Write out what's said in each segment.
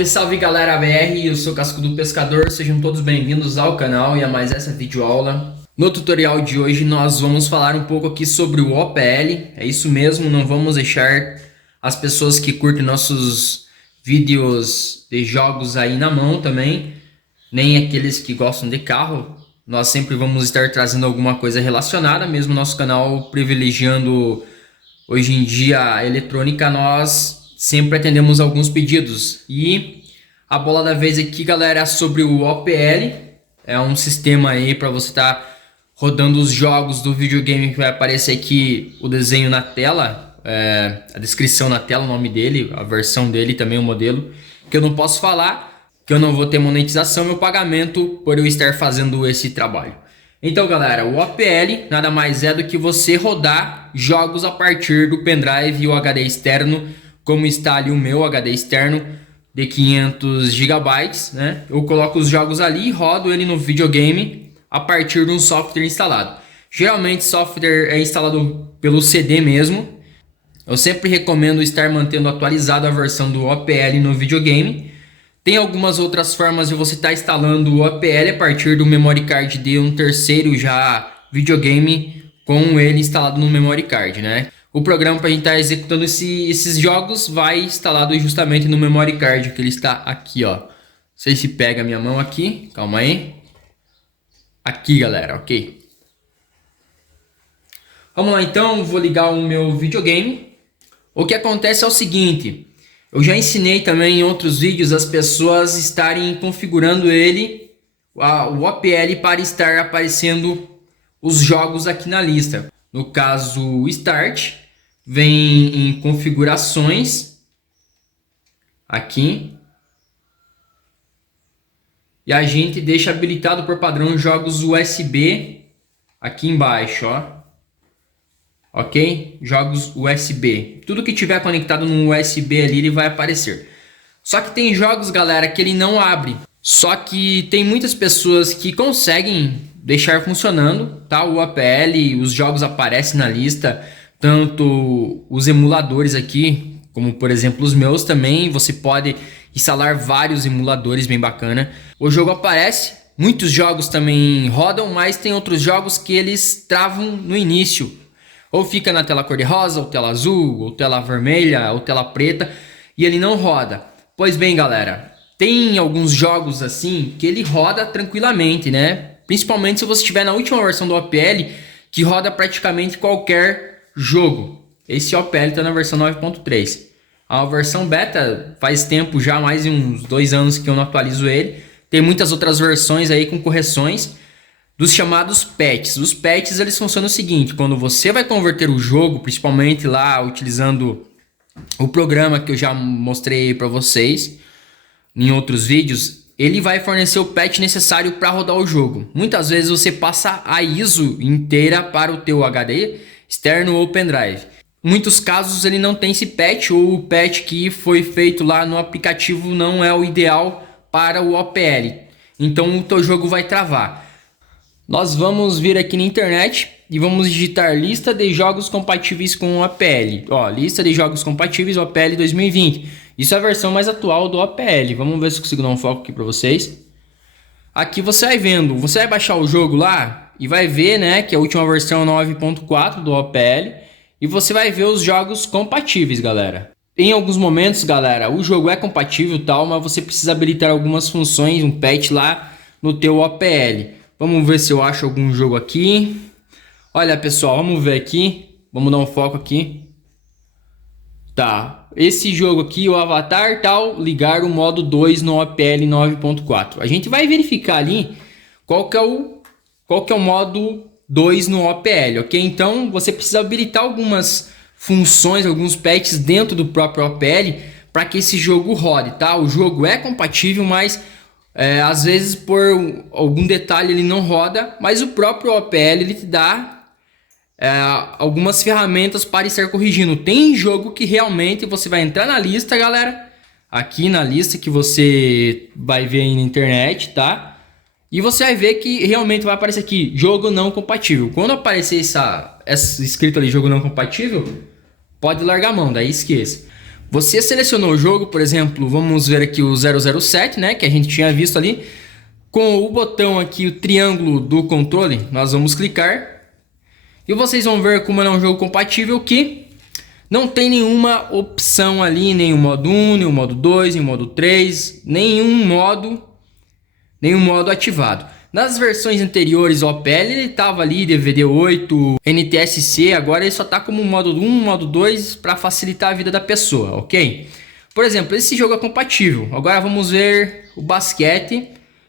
Salve, salve galera BR, eu sou Cascudo Pescador, sejam todos bem-vindos ao canal e a mais essa videoaula. No tutorial de hoje nós vamos falar um pouco aqui sobre o OPL, é isso mesmo, não vamos deixar as pessoas que curtem nossos vídeos de jogos aí na mão também, nem aqueles que gostam de carro. Nós sempre vamos estar trazendo alguma coisa relacionada, mesmo nosso canal privilegiando hoje em dia a eletrônica, nós sempre atendemos alguns pedidos. E a bola da vez aqui, galera, é sobre o OPL. É um sistema aí para você estar rodando os jogos do videogame, que vai aparecer aqui o desenho na tela, a descrição na tela, o nome dele, a versão dele, também o modelo, que eu não posso falar, que eu não vou ter monetização, meu pagamento por eu estar fazendo esse trabalho. Então, galera, o OPL nada mais é do que você rodar jogos a partir do pendrive e o HD externo, como está ali o meu HD externo de 500 GB, né? Eu coloco os jogos ali e rodo ele no videogame a partir de um software instalado. Geralmente software é instalado pelo CD mesmo. Eu sempre recomendo estar mantendo atualizada a versão do OPL no videogame. Tem algumas outras formas de você estar instalando o OPL a partir do memory card de um terceiro já videogame com ele instalado no memory card, né? O programa para a gente estar executando esses jogos vai instalado justamente no memory card, que ele está aqui, ó. Não sei se pega a minha mão aqui, calma aí. Aqui, galera, ok. Vamos lá então, vou ligar o meu videogame. O que acontece é o seguinte, eu já ensinei também em outros vídeos as pessoas estarem configurando ele, o OPL, para estar aparecendo os jogos aqui na lista. No caso, Start, vem em configurações, aqui, e a gente deixa habilitado por padrão jogos USB, aqui embaixo, ó, ok? Jogos USB, tudo que tiver conectado no USB ali, ele vai aparecer. Só que tem jogos, galera, que ele não abre, só que tem muitas pessoas que conseguem deixar funcionando, tá? O OPL, os jogos aparecem na lista, tanto os emuladores aqui, como por exemplo os meus também, você pode instalar vários emuladores bem bacana. O jogo aparece, muitos jogos também rodam, mas tem outros jogos que eles travam no início. Ou fica na tela cor-de-rosa, ou tela azul, ou tela vermelha, ou tela preta, e ele não roda. Pois bem, galera, tem alguns jogos assim que ele roda tranquilamente, né? Principalmente se você estiver na última versão do OPL, que roda praticamente qualquer jogo. Esse OPL está na versão 9.3. A versão beta faz tempo já, mais de uns 2 anos que eu não atualizo ele. Tem muitas outras versões aí com correções dos chamados patches. Os patches, eles funcionam o seguinte: quando você vai converter o jogo, principalmente lá utilizando o programa que eu já mostrei para vocês em outros vídeos, ele vai fornecer o patch necessário para rodar o jogo. Muitas vezes você passa a ISO inteira para o teu HD externo ou pendrive. Em muitos casos ele não tem esse patch, ou o patch que foi feito lá no aplicativo não é o ideal para o OPL. Então o teu jogo vai travar. Nós vamos vir aqui na internet e vamos digitar lista de jogos compatíveis com o OPL. Ó, lista de jogos compatíveis OPL 2020. Isso é a versão mais atual do OPL. Vamos ver se eu consigo dar um foco aqui para vocês. Aqui você vai vendo, você vai baixar o jogo lá e vai ver, né, que a última versão é 9.4 do OPL. E você vai ver os jogos compatíveis, galera. Em alguns momentos, galera, o jogo é compatível e tal, mas você precisa habilitar algumas funções, um patch lá no teu OPL. Vamos ver se eu acho algum jogo aqui. Olha, pessoal, vamos ver aqui. Vamos dar um foco aqui. Tá, esse jogo aqui, o Avatar tal, ligar o modo 2 no OPL 9.4. A gente vai verificar ali qual que é o modo 2 no OPL, ok? Então você precisa habilitar algumas funções, alguns patches dentro do próprio OPL para que esse jogo rode, tá? O jogo é compatível, mas às vezes por algum detalhe ele não roda, mas o próprio OPL ele te dá algumas ferramentas para estar corrigindo. Tem jogo que realmente você vai entrar na lista, galera, aqui na lista que você vai ver aí na internet, tá? E você vai ver que realmente vai aparecer aqui, jogo não compatível. Quando aparecer essa escrito ali, jogo não compatível, pode largar a mão, daí esqueça. Você selecionou o jogo, por exemplo, vamos ver aqui o 007, né, que a gente tinha visto ali. Com o botão aqui, o triângulo do controle, nós vamos clicar. E vocês vão ver como ele é um jogo compatível que não tem nenhuma opção ali, nenhum modo 1, nenhum modo 2, nenhum modo 3, nenhum modo ativado. Nas versões anteriores, o OPL ele estava ali, DVD 8, NTSC, agora ele só está como modo 1, modo 2 para facilitar a vida da pessoa, ok? Por exemplo, esse jogo é compatível. Agora vamos ver o basquete.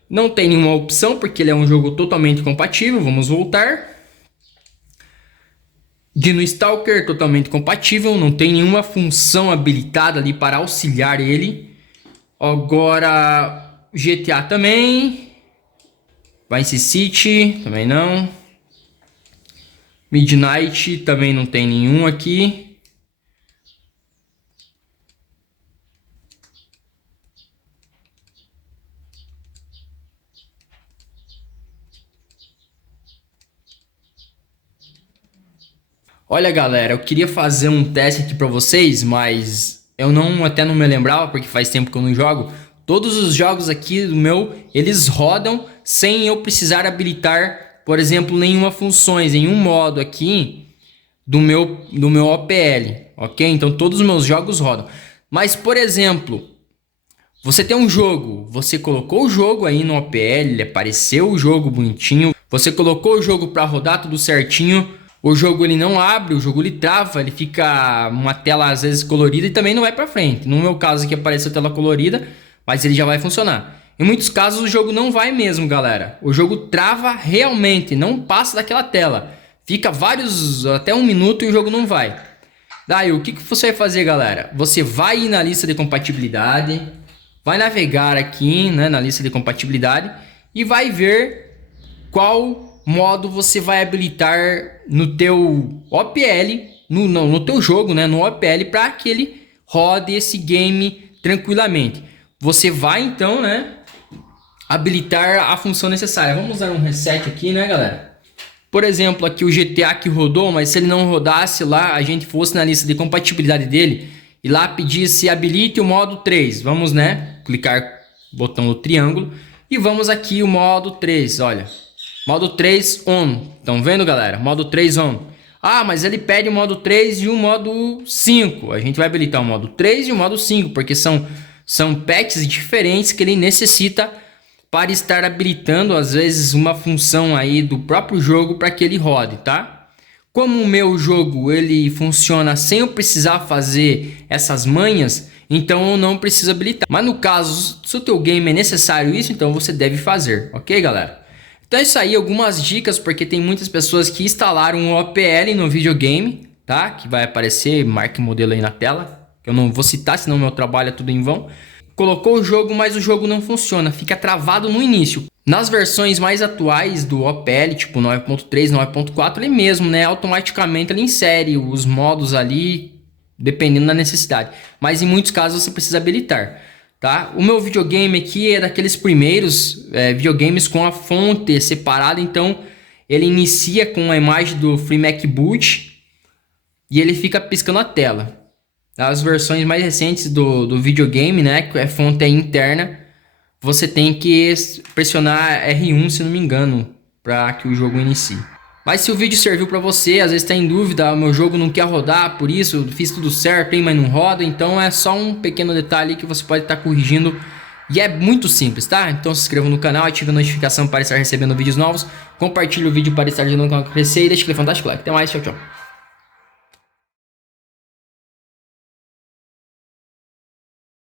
Não tem nenhuma opção porque ele é um jogo totalmente compatível. Vamos voltar. Dino Stalker, totalmente compatível. Não tem nenhuma função habilitada ali para auxiliar ele. Agora GTA também. Vice City também não. Midnight também não tem nenhum aqui. Olha, galera, eu queria fazer um teste aqui pra vocês, mas eu até não me lembrava porque faz tempo que eu não jogo. Todos os jogos aqui do meu, eles rodam sem eu precisar habilitar, por exemplo, nenhuma funções, nenhum modo aqui do meu OPL, ok? Então todos os meus jogos rodam. Mas, por exemplo, você tem um jogo, você colocou o jogo aí no OPL, apareceu o jogo bonitinho, você colocou o jogo para rodar tudo certinho. O jogo ele não abre, o jogo ele trava, ele fica uma tela às vezes colorida e também não vai para frente. No meu caso aqui aparece a tela colorida, mas ele já vai funcionar. Em muitos casos o jogo não vai mesmo, galera. O jogo trava realmente, não passa daquela tela. Fica até 1 minuto e o jogo não vai. Daí o que você vai fazer, galera? Você vai ir na lista de compatibilidade, vai navegar aqui, né, na lista de compatibilidade e vai ver qual modo você vai habilitar no teu OPL, no teu jogo, né, no OPL, para que ele rode esse game tranquilamente. Você vai então, né, habilitar a função necessária. Vamos dar um reset aqui, né, galera? Por exemplo, aqui o GTA que rodou, mas se ele não rodasse lá, a gente fosse na lista de compatibilidade dele e lá pedisse habilite o modo 3. Vamos, né, clicar botão do triângulo e vamos aqui o modo 3, olha. Modo 3 on. Estão vendo, galera? Modo 3 on. Ah, mas ele pede o modo 3 e o modo 5. A gente vai habilitar o modo 3 e o modo 5, porque são patches diferentes que ele necessita para estar habilitando, às vezes, uma função aí do próprio jogo para que ele rode, tá? Como o meu jogo ele funciona sem eu precisar fazer essas manhas, então eu não preciso habilitar. Mas no caso, se o teu game é necessário isso, então você deve fazer, ok, galera? Então é isso aí, algumas dicas, porque tem muitas pessoas que instalaram um OPL no videogame, tá? Que vai aparecer, marque modelo aí na tela, que eu não vou citar, senão meu trabalho é tudo em vão. Colocou o jogo, mas o jogo não funciona, fica travado no início. Nas versões mais atuais do OPL, tipo 9.3, 9.4, ele mesmo, né? Automaticamente ele insere os modos ali, dependendo da necessidade. Mas em muitos casos você precisa habilitar. Tá? O meu videogame aqui é daqueles primeiros videogames com a fonte separada, então ele inicia com a imagem do FreeMac Boot e ele fica piscando a tela. As versões mais recentes do videogame, né, que a fonte é interna, você tem que pressionar R1, se não me engano, para que o jogo inicie. Mas se o vídeo serviu para você, às vezes está em dúvida, o meu jogo não quer rodar, por isso eu fiz tudo certo, hein, mas não roda, então é só um pequeno detalhe que você pode estar corrigindo e é muito simples, tá? Então se inscreva no canal, ative a notificação para estar recebendo vídeos novos, compartilhe o vídeo para estar ajudando a crescer e deixe aquele fantástico like. Até mais, tchau, tchau.